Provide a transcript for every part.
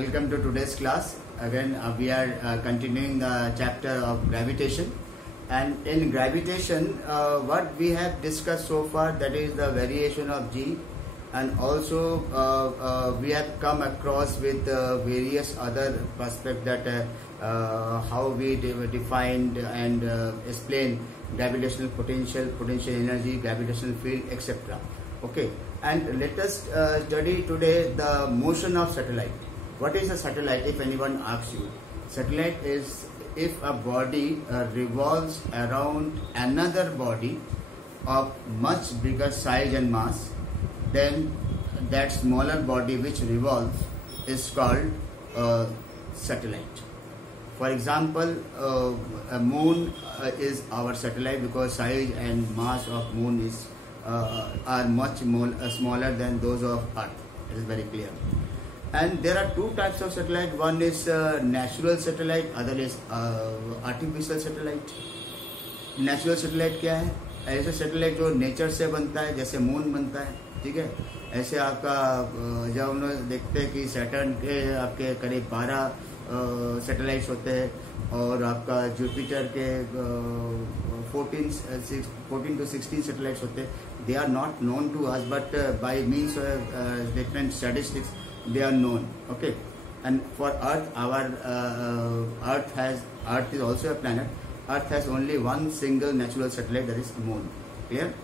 welcome to today's class. Again, we are continuing the chapter of gravitation. And in gravitation, what we have discussed so far, that is the variation of G, and also we have come across with various other perspectives that how we defined and explain gravitational potential, potential energy, gravitational field, etc. Okay, and let us study today the motion of satellite. What is a satellite? If anyone asks you, satellite is if a body revolves around another body of much bigger size and mass, then that smaller body which revolves is called satellite. For example, a moon is our satellite because size and mass of moon is are much more smaller than those of Earth. It is very clear. And there are two types of satellite. One is natural satellite, other is artificial satellite. Natural satellite क्या है? ऐसे satellite जो nature से बनता है, जैसे moon बनता है, ठीक है. ऐसे आपका जब हम लोग देखते हैं कि सैटर्न के आपके करीब 12 सैटेलाइट्स होते हैं और आपका जुपिटर के 14 to 16 satellites होते हैं. They are not known to us, but by means of different statistics they are known. Okay, and for Earth, our Earth is also a planet. Earth has only one single natural satellite, that is Moon. Clear?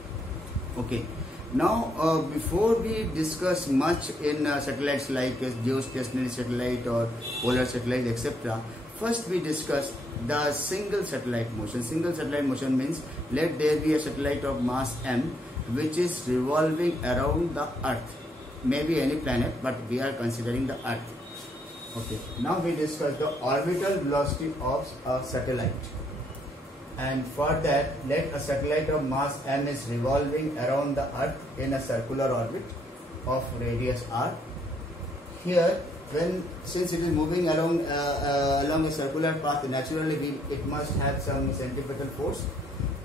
Okay. Now, before we discuss much in satellites like geostationary satellite or polar satellite, etc., first we discuss the single satellite motion. Single satellite motion means let there be a satellite of mass m which is revolving around the Earth. Maybe any planet, but we are considering the Earth. Okay. Now we discuss the orbital velocity of a satellite. And for that, let a satellite of mass m is revolving around the Earth in a circular orbit of radius r. Here, since it is moving along a circular path, naturally it must have some centripetal force,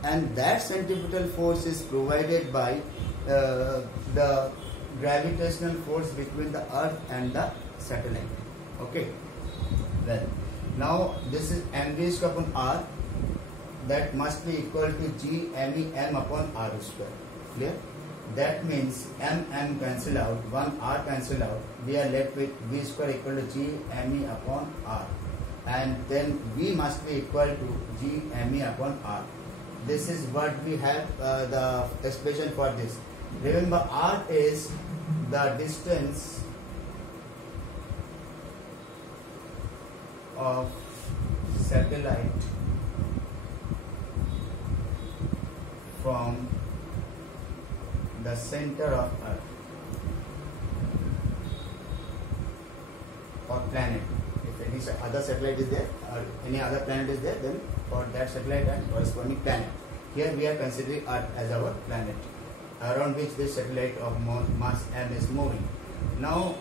and that centripetal force is provided by the gravitational force between the Earth and the satellite. Okay. Well, now this is mv square upon r. That must be equal to g m upon r square. Clear? That means m cancel out, 1 r cancel out. We are left with v square equal to g me upon r, and then v must be equal to g me upon r. This is what we have the expression for this. Remember, r is the distance of satellite from the center of Earth or planet. If any other satellite is there or any other planet is there, then for that satellite and corresponding planet. Here we are considering Earth as our planet, around which this satellite of mass m is moving. Now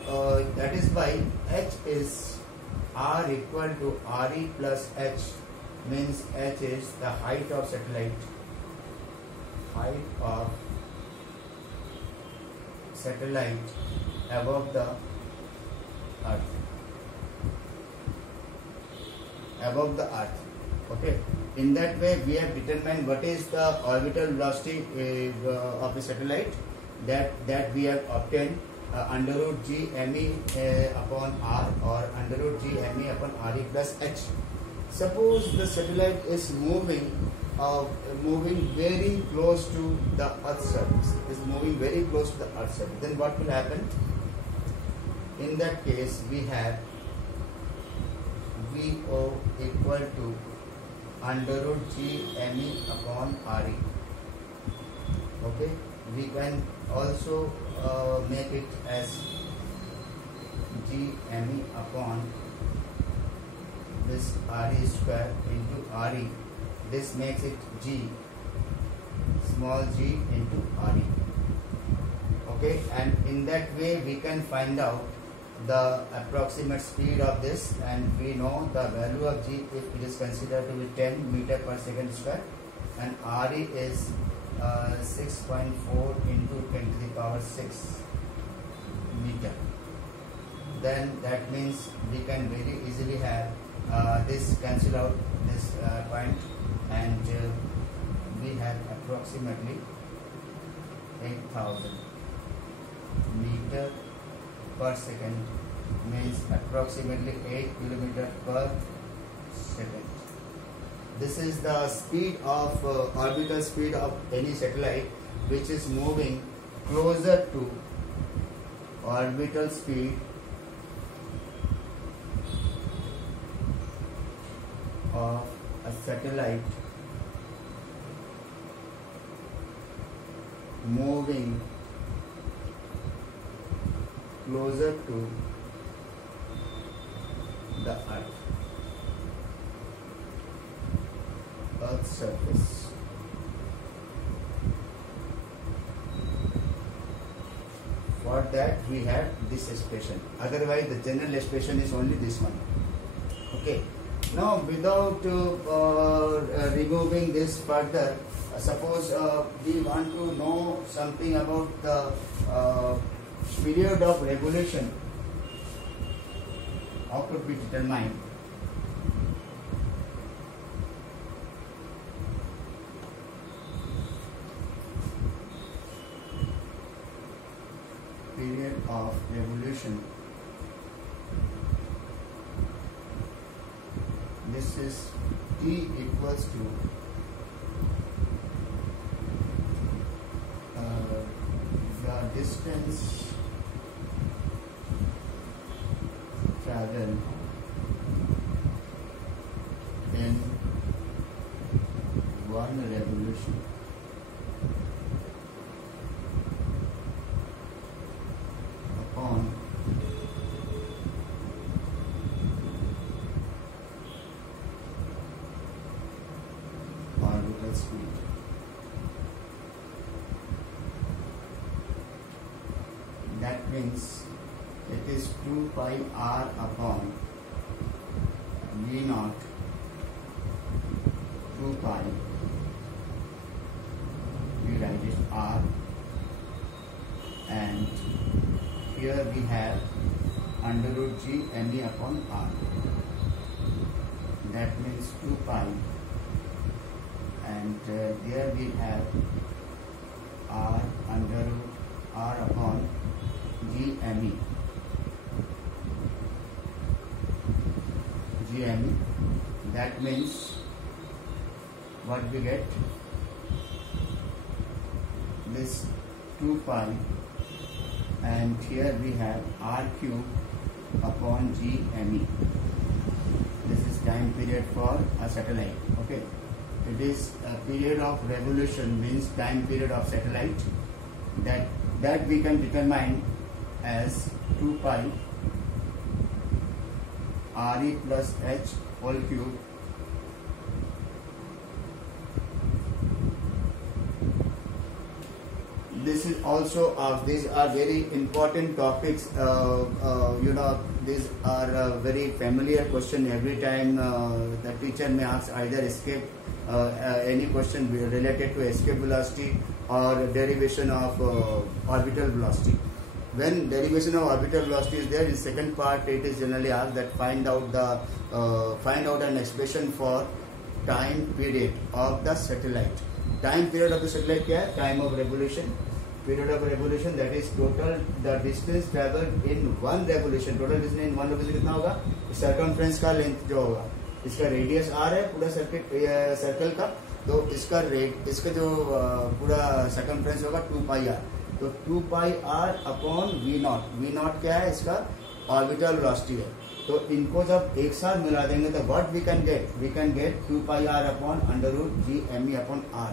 that is why h is r equal to re plus h, means h is the height of satellite. Height of satellite above the Earth. Above the Earth. Okay. In that way, we have determined what is the orbital velocity of a satellite. That we have obtained under root g me upon r, or under root g me upon re plus h. Suppose the satellite is moving very close to the Earth's surface. Is moving very close to the Earth's surface. Then what will happen? In that case, we have VO equal to under root g me upon re. Okay. We can also make it as g me upon this re square into re. This makes it g, small g into re. Okay, and in that way we can find out the approximate speed of this, and we know the value of g if it is considered to be 10 meter per second square, and re is 6.4 into 10 to the power 6 meter. then that means we can very easily have this cancel out this point, and we have approximately 8,000 meter per second, means approximately 8 kilometer per second. This is the speed of orbital speed of any satellite which is moving closer to orbital speed of a satellite moving closer to the Earth's surface. For that we have this expression. Otherwise, the general expression is only this one. Okay. Now, without removing this further, suppose we want to know something about the period of revolution. How could be determined? Period of revolution. This is T equals to the distance traveled in one revolution upon orbital speed. That means it is 2 pi r upon v naught 2 pi, we write it r, and here we have under root g me upon r. That means 2 pi, and there we have r under root r upon g me. That means what we get, this 2 pi, and here we have r cube upon g me. This is time period for a satellite. Okay, it is a period of revolution, means time period of satellite, that we can determine as 2 pi re plus h whole cube this is also these are very important topics. These are very familiar question. Every time the teacher may ask either escape any question related to escape velocity or derivation of orbital velocity. When derivation of orbital velocity is there, in second part it is generally asked that find out an expression for time period of the satellite. Time period of the satellite क्या है? Time of revolution. Period of revolution, that is total the distance traveled in one revolution. Total distance in one revolution कितना होगा? Circumference का length जो होगा, इसका radius r है पूरा circle का, तो इसका जो पूरा circumference होगा 2 pi r. तो 2 pi r upon v naught क्या है? इसका orbital velocity है. तो इनको जब एक साथ मिला देंगे तो what we can get 2 pi r upon under root g me upon r.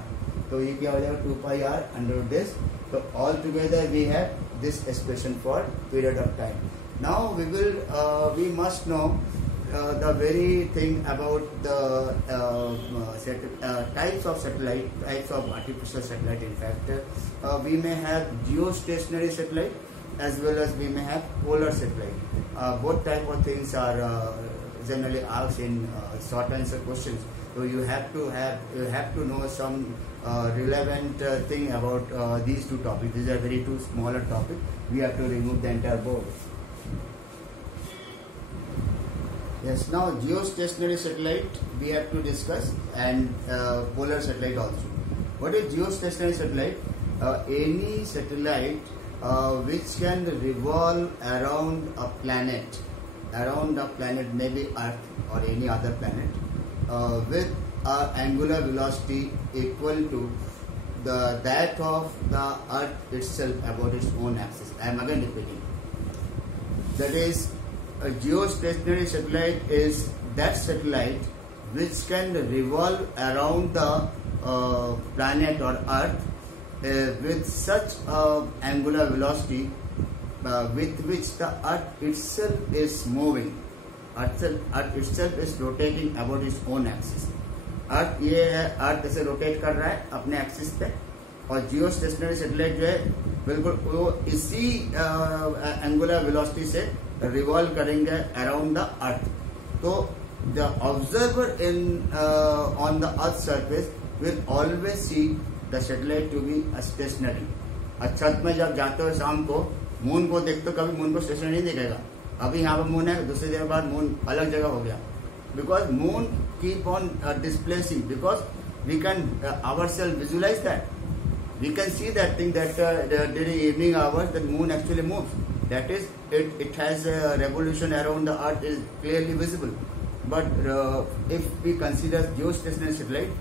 तो ये क्या हो जाएगा? 2 pi r under root this. So all together we have this expression for period of time. Now we must know the very thing about the types of satellite, types of artificial satellite. In fact, we may have geostationary satellite as well as we may have polar satellite. Both type of things are generally asked in short answer questions. So you have to know some relevant thing about these two topics. These are very two smaller topics. We have to remove the entire board. Yes, now geostationary satellite we have to discuss, and polar satellite also. What is geostationary satellite? Any satellite which can revolve around a planet, maybe Earth or any other planet, with an angular velocity equal to that of the Earth itself about its own axis. I am again repeating. That is, a geostationary satellite is that satellite which can revolve around the planet or Earth with such angular velocity with which the Earth itself is moving. Earth itself is rotating about its own axis. अर्थ ये है, अर्थ ऐसे rotate कर रहा है अपने axis पे, और जियो stationery satellite जो है बिल्कुल वो इसी एंगुलर वेलोसिटी से रिवॉल्व करेंगे अराउंड द अर्थ. तो the observer in on the earth surface will always see the satellite to be stationary. छत में जब जाते हो शाम को मून को देखते हो, कभी मून को स्टेशनरी नहीं दिखेगा. अभी यहाँ पर मून है, दूसरी देर बाद मून अलग जगह हो गया, because moon keep on displacing, because we can ourselves visualize that. We can see that thing that during evening hours the moon actually moves. That is, it has a revolution around the earth is clearly visible. But if we consider geostationary satellite,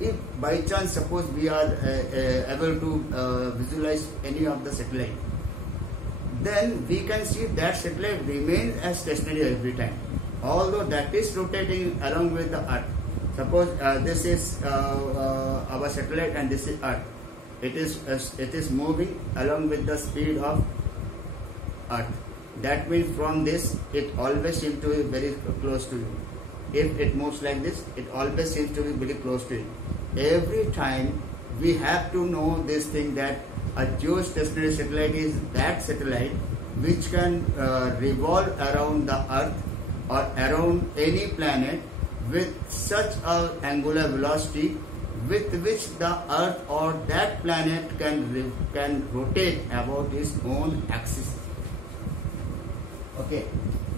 if by chance suppose we are able to visualize any of the satellite, then we can see that satellite remains as stationary every time, although that is rotating along with the earth. Suppose this is our satellite and this is earth. It is moving along with the speed of earth. That means from this it always seems to be very close to you. If it moves like this, it always seems to be very close to you. Every time we have to know this thing, that a geostationary satellite is that satellite which can revolve around the earth or around any planet with such an angular velocity with which the earth or that planet can rotate about its own axis. Okay,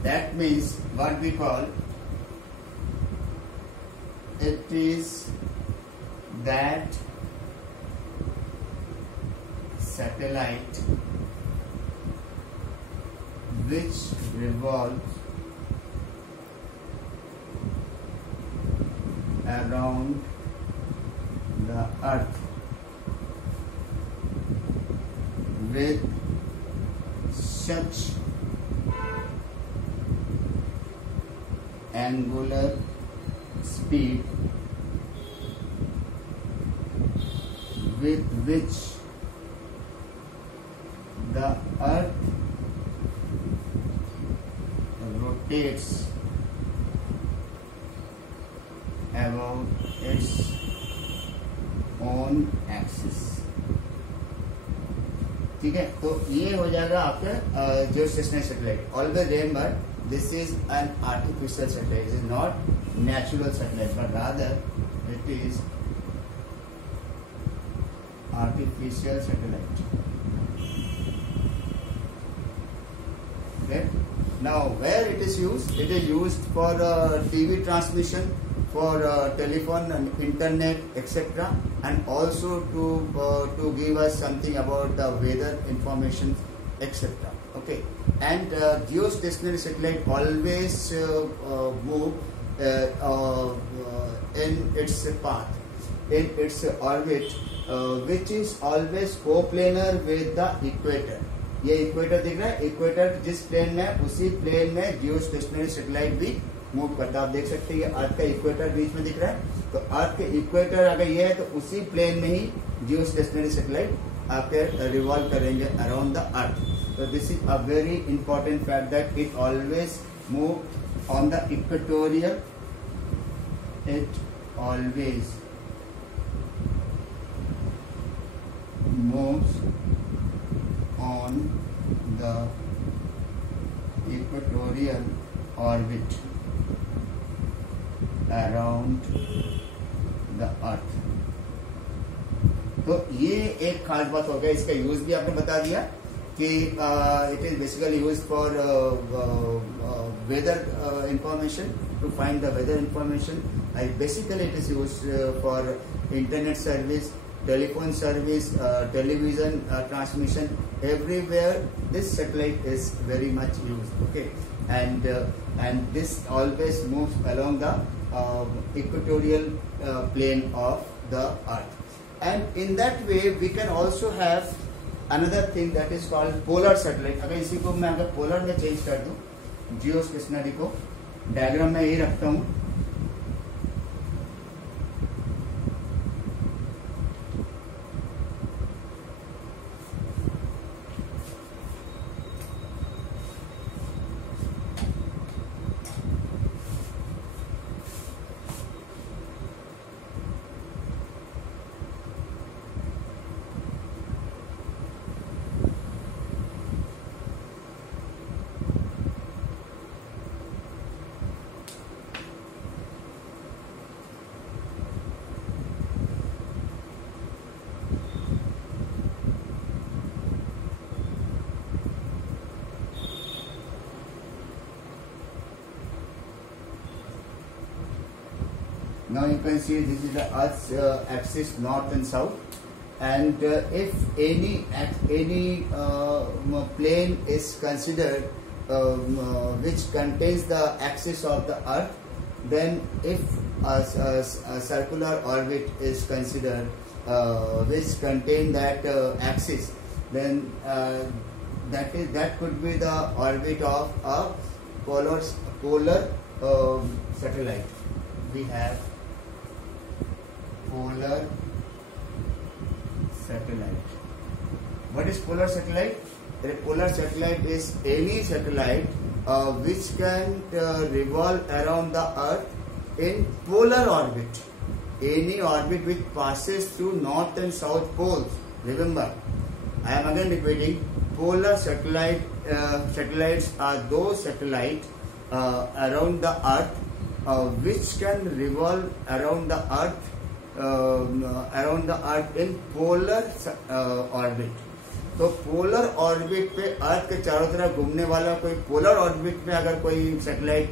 that means what we call it is that satellite which revolves around the earth with such angular speed with which the earth rotates about its own axis. ठीक है, तो ये हो जाएगा आपके geostationary satellite. Always remember, this is an artificial satellite. It is not natural satellite, but rather it is artificial satellite. Okay. Now, where it is used? It is used for TV transmission, for telephone and internet, etc., and also to give us something about the weather information, etc. Okay, and geostationary satellite always move in its path, in its orbit, which is always coplanar with the equator. ये equator दिख रहा है, equator जिस plane में उसी plane में geostationary satellite भी move करता है. आप देख सकते हैं अर्थ का इक्वेटर बीच में दिख रहा है, तो अर्थ के इक्वेटर अगर ये है तो उसी प्लेन में ही जियोस्टेशनरी सैटेलाइट आपके रिवॉल्व करेंगे अराउंड द अर्थ. तो this is a very important fact that it always move on the equatorial. It always moves on the equatorial orbit around the earth. तो ये एक खास बात हो गया, इसका यूज भी आपने बता दिया. कि it is basically used for weather information, to find the weather information. Basically it is used for internet service, telephone service, television transmission. Everywhere this satellite is very much used. Okay, and this always moves along the equatorial plane of the earth, and in that way we can also have another thing that is called polar satellite. अगर इसी को मैं अगर polar में change कर दूं, geostationary को diagram में यही रखता हूं. Now you can see this is the Earth's axis, north and south, and if any plane is considered which contains the axis of the Earth, then if a circular orbit is considered which contain that axis, then that could be the orbit of a polar satellite. We have polar satellite. What is polar satellite? A polar satellite is any satellite which can revolve around the Earth in polar orbit. Any orbit which passes through north and south poles. Remember, I am again repeating, polar satellites are those satellites around the Earth which can revolve around the Earth in polar orbit. तो polar orbit पे अर्थ के चारों तरफ घूमने वाला कोई polar orbit में अगर कोई सैटेलाइट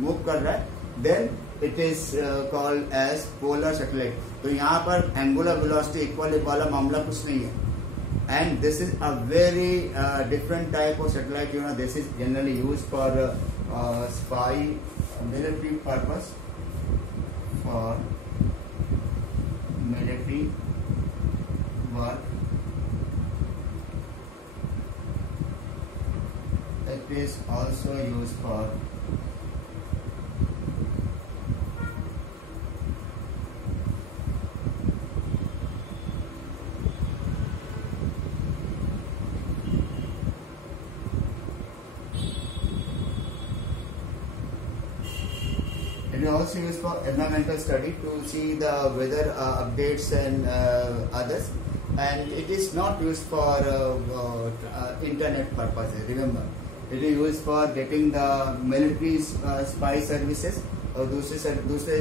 मूव कर रहा है, then it is called as polar satellite. तो यहाँ पर एंगुलर वेलोसिटी इक्वल वाला मामला कुछ नहीं है. And this is a very different type of satellite. You know, this is generally used for spy, military purpose, for military work. It is also used for it is also used for environmental study to see the weather updates and others, and it is not used for internet purposes. Remember, it is used for getting the military spy services और दूसरे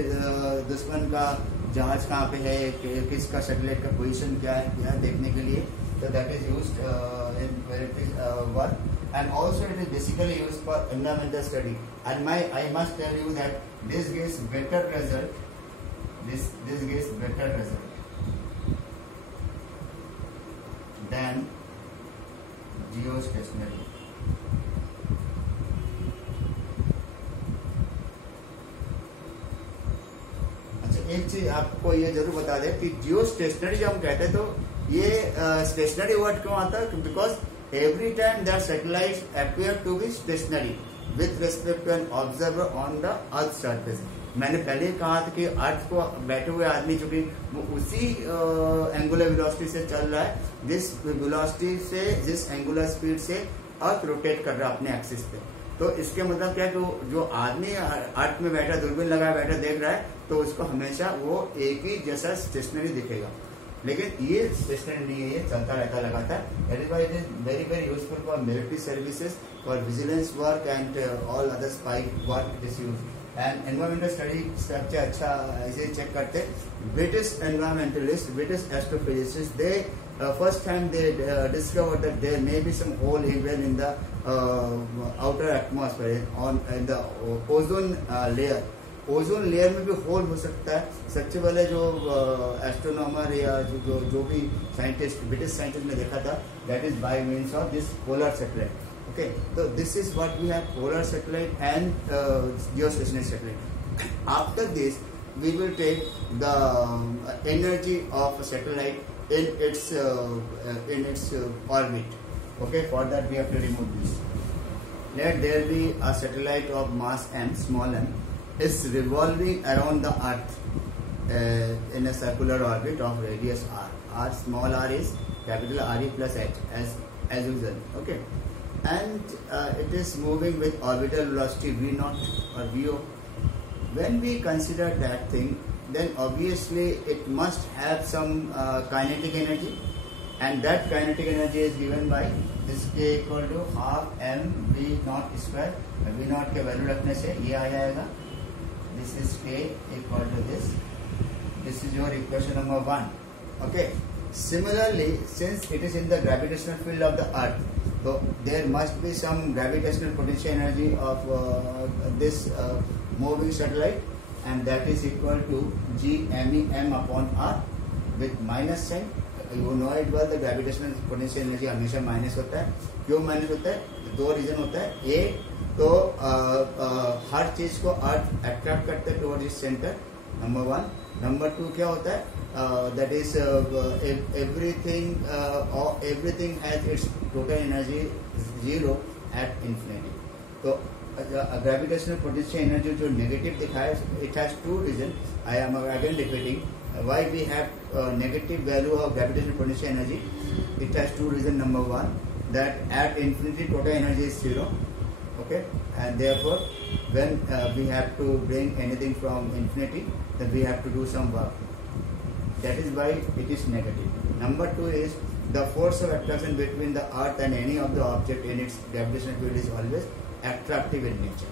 दुश्मन का जहाज कहाँ पे है, किसका satellite का पोजीशन क्या है, यह देखने के लिए. So that is used in military work, and also it is basically used for environmental study. And I must tell you that this gives better result. This gives better result than geostationary. अच्छा, एक चीज आपको ये जरूर बता दें कि geostationary जब हम कहते हैं तो ये स्टेशनरी वर्ड क्यों आता है? Because every time that satellites appear to be stationary with respect to an observer on the earth surface. मैंने पहले ही कहा था कि अर्थ को बैठे हुए आदमी चूंकि वो उसी एंगुलर वेलोसिटी से चल रहा है, जिस वेलोसिटी से, जिस एंगुलर स्पीड से अर्थ रोटेट कर रहा है अपने एक्सिस पे. तो इसके मतलब क्या है कि जो आदमी अर्थ में बैठा, दूरबीन लगाया बैठा देख रहा है, तो उसको हमेशा वो एक ही जैसा स्टेशनरी दिखेगा. लेकिन ये स्टेशनरी नहीं है, ये चलता रहता लगातार. That is why it is very very useful for military services, for vigilance work and all other spy work it is used. And environmental study सबसे अच्छा इसे चेक करते British environmentalist British astrophysicist they first time they discovered that there may be some hole even in the outer atmosphere on in the ozone layer. Ozone layer में भी whole हो सकता है. सबसे पहले जो एस्ट्रोनॉमर या जो भी साइंटिस्ट ब्रिटिश साइंटिस्ट ने देखा था that is by means of this polar satellite. Okay, तो this is what we have polar satellite and geostationary satellite. After this we will take the energy of a satellite in its orbit. Okay, for that we have to remove this. Let there be a satellite of mass m, small m, is revolving around the earth in a circular orbit of radius r. R, small r is capital R e plus h as usual. Okay, and it is moving with orbital velocity v naught or v0. When we consider that thing, then obviously it must have some kinetic energy, and that kinetic energy is given by this k equal to half m v naught square. v naught के value रखने से ये आ जाएगा. This is k equal to this. This is your equation number 1. Okay. Similarly, since it is in the gravitational field of the earth, so there must be some gravitational potential energy of this moving satellite, and that is equal to g me m upon r with minus sign. You know it well, the gravitational potential energy हमेशा minus होता है. क्यों minus होता है? दो reason होता है. एक तो हर चीज को अर्थ अट्रैक्ट करता है towards its centre, number 1. Number 2 क्या होता है? That is everything has its total energy 0 at infinity. तो gravitational potential energy जो negative दिखाए, it has 2 reasons. I am again repeating why we have negative value of gravitational potential energy. It has 2 reasons. Number 1, that at infinity total energy is 0. Okay, and therefore when we have to bring anything from infinity, then we have to do some work. That is why it is negative. Number 2 is the force of attraction between the earth and any of the object in its gravitational field is always attractive in nature.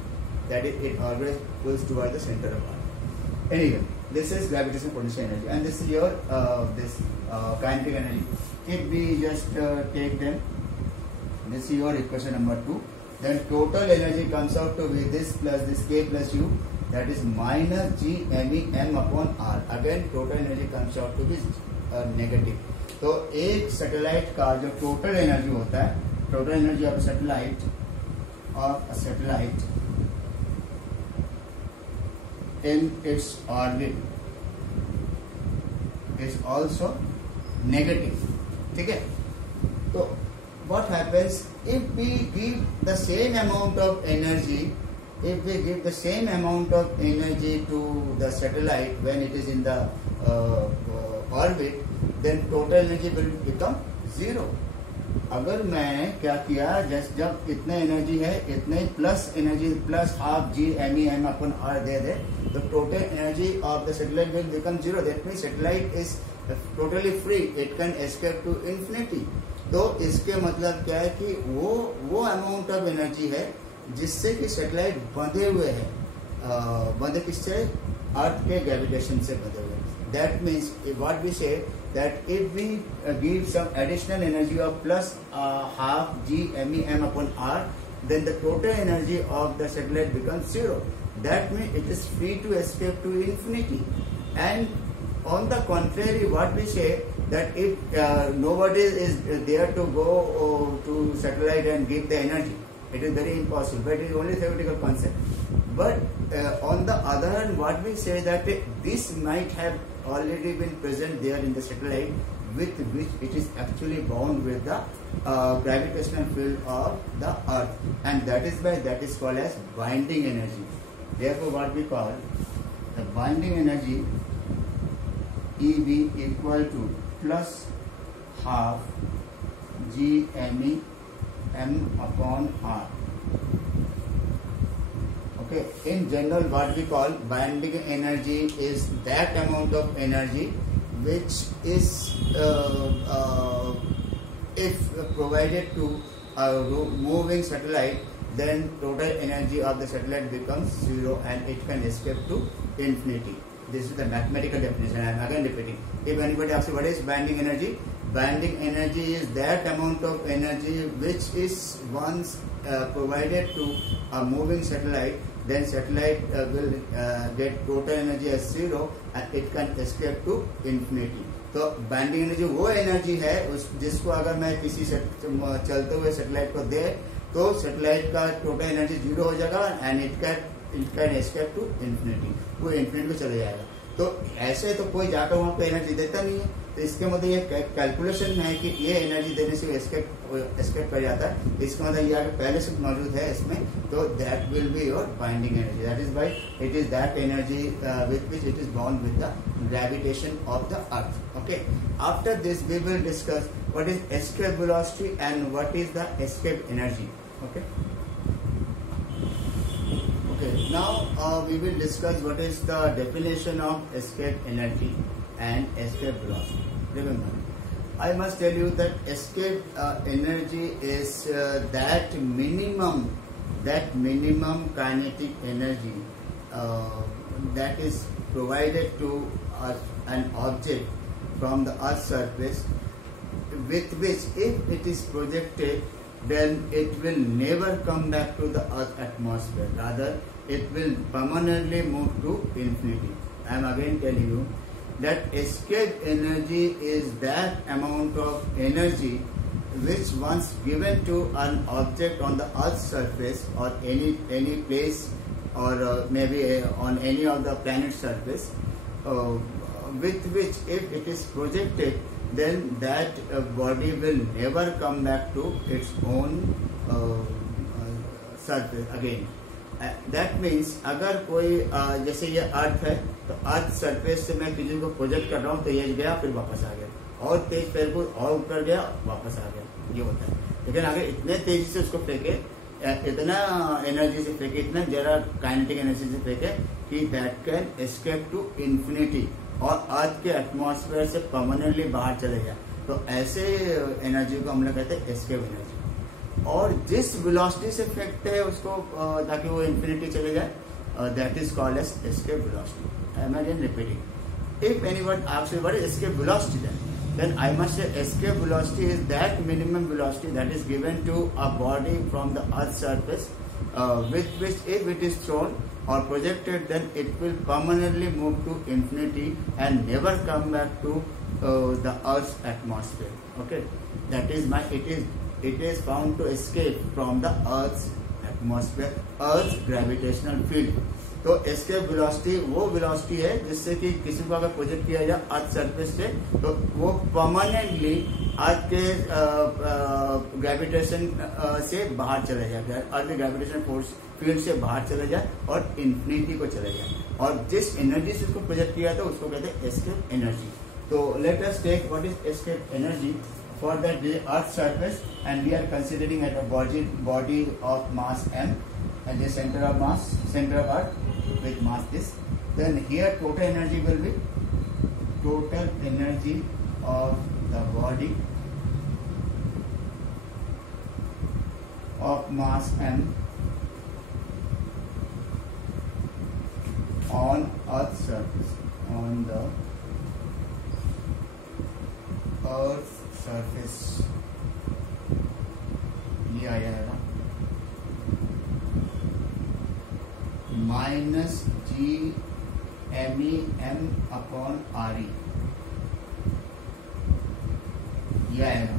That is, it always pulls toward the center of earth. Anyway, this is gravitational potential energy, and this is your kinetic energy. If we just take them, this is your equation number 2. Then total energy comes out to be this plus this k plus u, that is minus g me m upon r. Again total energy comes out to be negative. तो एक satellite का जो total energy होता है, total energy of satellite in its orbit is also negative. ठीक है? तो what happens if we give the same amount of energy? If we give the same amount of energy to the satellite when it is in the orbit, then total energy will become 0. अगर मैं क्या किया, जब इतने energy है इतने plus energy plus half G M E M upon R दे दे, तो total energy of the satellite will become 0. That means satellite is totally free, it can escape to infinity. तो इसके मतलब क्या है कि वो अमाउंट ऑफ एनर्जी है जिससे कि सैटेलाइट बंधे हुए हैं. बंधे किससे? अर्थ के ग्रेविटेशन से बंधे हुए. दैट मीन्स व्हाट वी से that if we give some additional energy of plus half g me m upon r, then the total energy of the satellite becomes 0. That means it is free to escape to infinity. And on the contrary, what we say that if nobody is there to go to satellite and give the energy, it is very impossible. But it is only theoretical concept. But on the other hand, what we say that this might have already been present there in the satellite, with which it is actually bound with the gravitational field of the earth, and that is why that is called as binding energy. Therefore what we call the binding energy EB equal to plus half g me m upon r. Okay, in general what we call binding energy is that amount of energy which is if provided to a moving satellite, then total energy of the satellite becomes zero and it can escape to infinity. This is the mathematical definition. I am again repeating. If anybody asks what is binding energy, binding energy is that amount of energy which is once provided to a moving satellite, then satellite will get total energy as zero and it can escape to infinity. तो binding energy वो energy है उस जिसको अगर मैं किसी चलते हुए सैटेलाइट को दे तो सैटेलाइट का टोटल एनर्जी जीरो हो जाएगा and it can escape to infinity, वो इन्फिनिटी में चले जाएगा. तो ऐसे तो कोई जाकर वहां पे एनर्जी देता नहीं है. तो इसके मतलब ये कैलकुलेशन है कि ये एनर्जी देने से एस्केप कर जाता है. इसका मतलब ये आगे पहले से मौजूद है इसमें, तो that will be your binding energy. That is why it is that energy with which it is bound with the gravitation of the earth. Okay, after this we will discuss what is escape velocity and what is the escape energy. Okay, now we will discuss what is the definition of escape energy and escape velocity. Remember, I must tell you that escape energy is that minimum kinetic energy that is provided to an object from the Earth's surface, with which if it is projected, then it will never come back to the Earth's atmosphere. Rather, it will permanently move to infinity. I am again telling you that escape energy is that amount of energy which once given to an object on the Earth's surface or any place or maybe on any of the planet's surface, with which if it is projected, then that body will never come back to its own surface again. That means अगर कोई जैसे ये अर्थ है तो अर्थ surface से मैं किसी को प्रोजेक्ट कर रहा हूँ तो ये गया फिर वापस आ गया, और तेज पैर को और ऊपर गया वापस आ गया, ये होता है. लेकिन अगर इतने तेजी से उसको फेंके, इतना एनर्जी से फेंके, इतना जरा काइनेटिक एनर्जी से फेंके कि that can escape to infinity और अर्थ के एटमॉस्फेयर से परमानेंटली बाहर चले जाए, तो ऐसे एनर्जी को हम लोग कहते हैं एस्केप एनर्जी. और जिस वेलोसिटी से फेंकते हैं उसको ताकि वो इन्फिनिटी चले जाए, that is called as escape velocity. I am again repeating. If anyone asks me what is escape velocity, then I must say escape velocity is that minimum velocity that is given to a body from the Earth's surface, with which if it is thrown or projected, then it will permanently move to infinity and never come back to the Earth's atmosphere. Okay, that is it is found to escape from the Earth's atmosphere, Earth's gravitational field. तो escape velocity वो velocity है जिससे कि किसी को अगर project किया जाए अर्थ सरफेस से तो वो परमानेंटली अर्थ के ग्रेविटेशन से बाहर चले जाए, अर्थ के ग्रेविटेशन फोर्स फील्ड से बाहर चले जाए और इन्फिनिटी को चले जाए. और जिस एनर्जी से उसको प्रोजेक्ट किया था उसको कहते हैं एस्केप एनर्जी. तो let us take what is escape energy for the earth surface and we are considering at a body of mass m and the center of earth with mass this, then here total energy will be total energy of the body of mass m on earth's surface, on the earth's surface. ये आ जाएगा minus G M E M upon R E. यह आएगा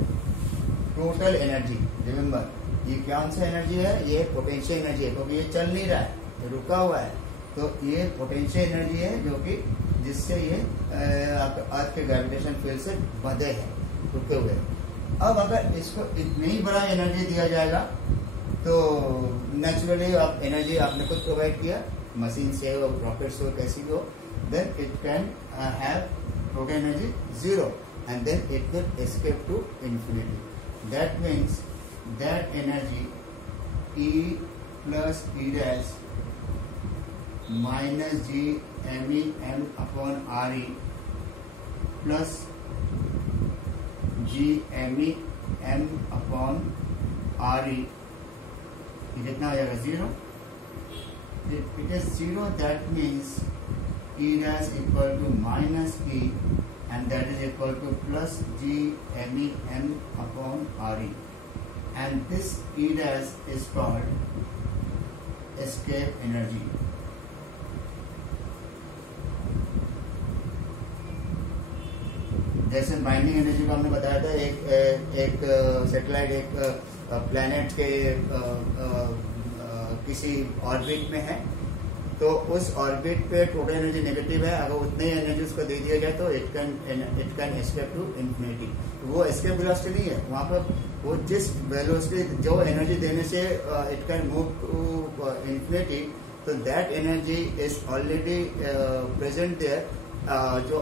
total energy. Remember ये कौन सा energy है, ये पोटेंशियल एनर्जी है क्योंकि ये चल नहीं रहा है, ये रुका हुआ है. तो ये पोटेंशियल एनर्जी है जो कि जिससे ये अर्थ के ग्रेविटेशन फील्ड से बंधे हैं, रुके हुए. अब अगर इसको इतनी ही बड़ा एनर्जी दिया जाएगा तो नेचुरली आप एनर्जी आपने खुद प्रोवाइड किया, मशीन से हो, रॉकेट से हो, कैसी भी हो, then it can have total energy zero and then it will escape to infinity. That means that energy E plus E dash minus G M E M upon R E plus G M E M upon R E ये कितना हो जाएगा 0. It is 0, that means E dash equal to minus E, and that is equal to plus G me m upon Re, and this E dash is called escape energy. जैसे binding energy को हमने बताया था, एक satellite एक planet के किसी orbit में है, तो उस ऑर्बिट पे टोटल एनर्जी नेगेटिव है. अगर उतनी एनर्जी उसको दे दिया जाए तो it can escape to infinity. वो एस्केप वेलोसिटी नहीं है, वहाँ पर वो जिस वेलोसिटी जो एनर्जी देने से it can move to infinity, तो that energy is already present there, जो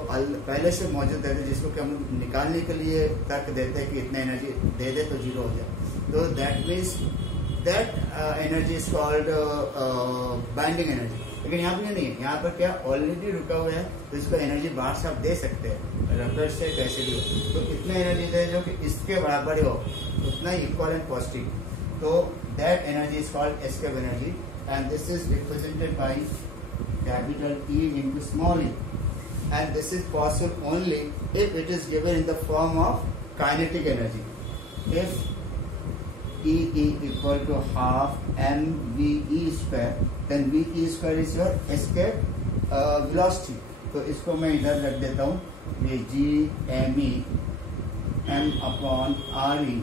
पहले से मौजूद है, जिसको कि हम निकालने के लिए तर्क देते हैं कि इतना एनर्जी दे दे तो 0 हो जाए. तो that means that energy is called binding energy. लेकिन यहाँ पर नहीं है, यहाँ पर क्या ऑलरेडी रुका हुआ है, तो इसको एनर्जी बाहर से आप दे सकते हैं, रबर से कैसे भी हो, तो इतना एनर्जी दे जो कि इसके बराबर हो, उतना ही इक्वल एंड पॉजिटिव. तो that energy is called escape energy, and this is represented by capital E into small e. And this is possible only if it is given in the form of kinetic energy. If E equal to half mve square, then ve square is your escape velocity. तो इसको मैं इधर रख देता हूँ, ये G me m upon Re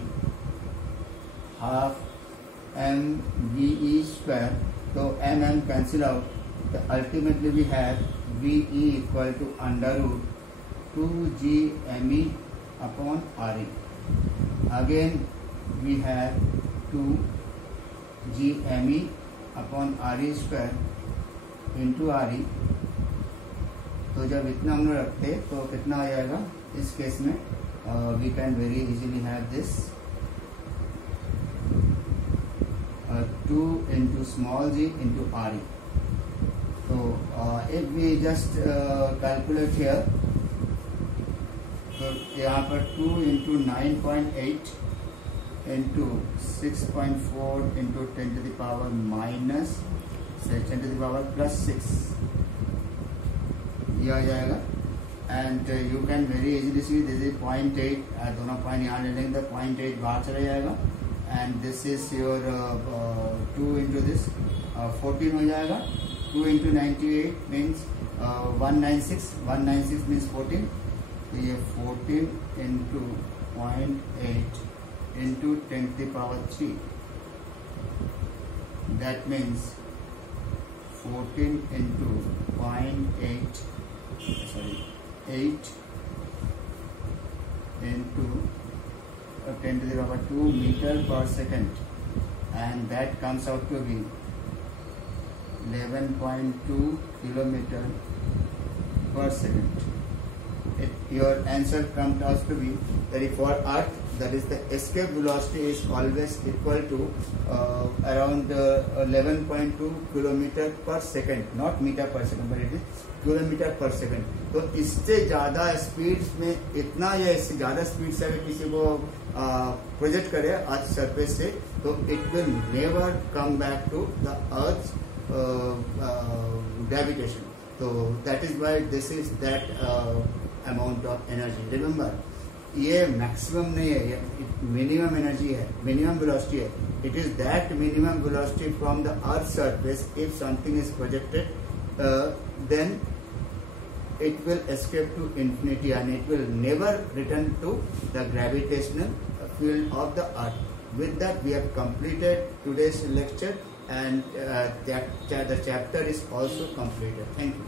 half mve square. तो m cancel out. So ultimately we have VE equal to under root 2G me upon Re. Again we have 2G me upon Re square into Re. तो जब इतना हम लोग रखते तो कितना आ जाएगा इस केस में? We can very easily have this 2 into small g into Re. So if we just calculate here, तो यहाँ पर 2 into 9.8 into 6.4 into 10 to the power minus 10 to the power plus 6, ये आ जाएगा. And you can very easily see this is 0.8, दोनों point यहाँ ले लेंगे तो 0.8 बाहर चला जाएगा, and this is your 2 into this 14 हो जाएगा. 2 into 98 means 196. 196 means 14. तो ये 14 into 0.8 into 10 to the power 3. That means 14 into 0.8. Sorry, 8 into 10 to the power 2 meter per second, and that comes out to be 11.2 kilometer per second. Your answer comes out to be that for Earth, that is the escape velocity is always equal to around 11.2 kilometer per second, not meter per second, but it is kilometer per second. तो इससे ज़्यादा speed में इतना या इससे ज़्यादा speed से अगर किसी को प्रोजेक्ट करे अर्थ सरफेस से, तो it will never come back to the earth gravitation. So that is why this is that amount of energy. Remember, ये maximum नहीं है, ये minimum energy है, minimum velocity है. It is that minimum velocity from the Earth's surface. If something is projected, then it will escape to infinity and it will never return to the gravitational field of the Earth. With that, we have completed today's lecture. And the chapter is also completed. Thank you.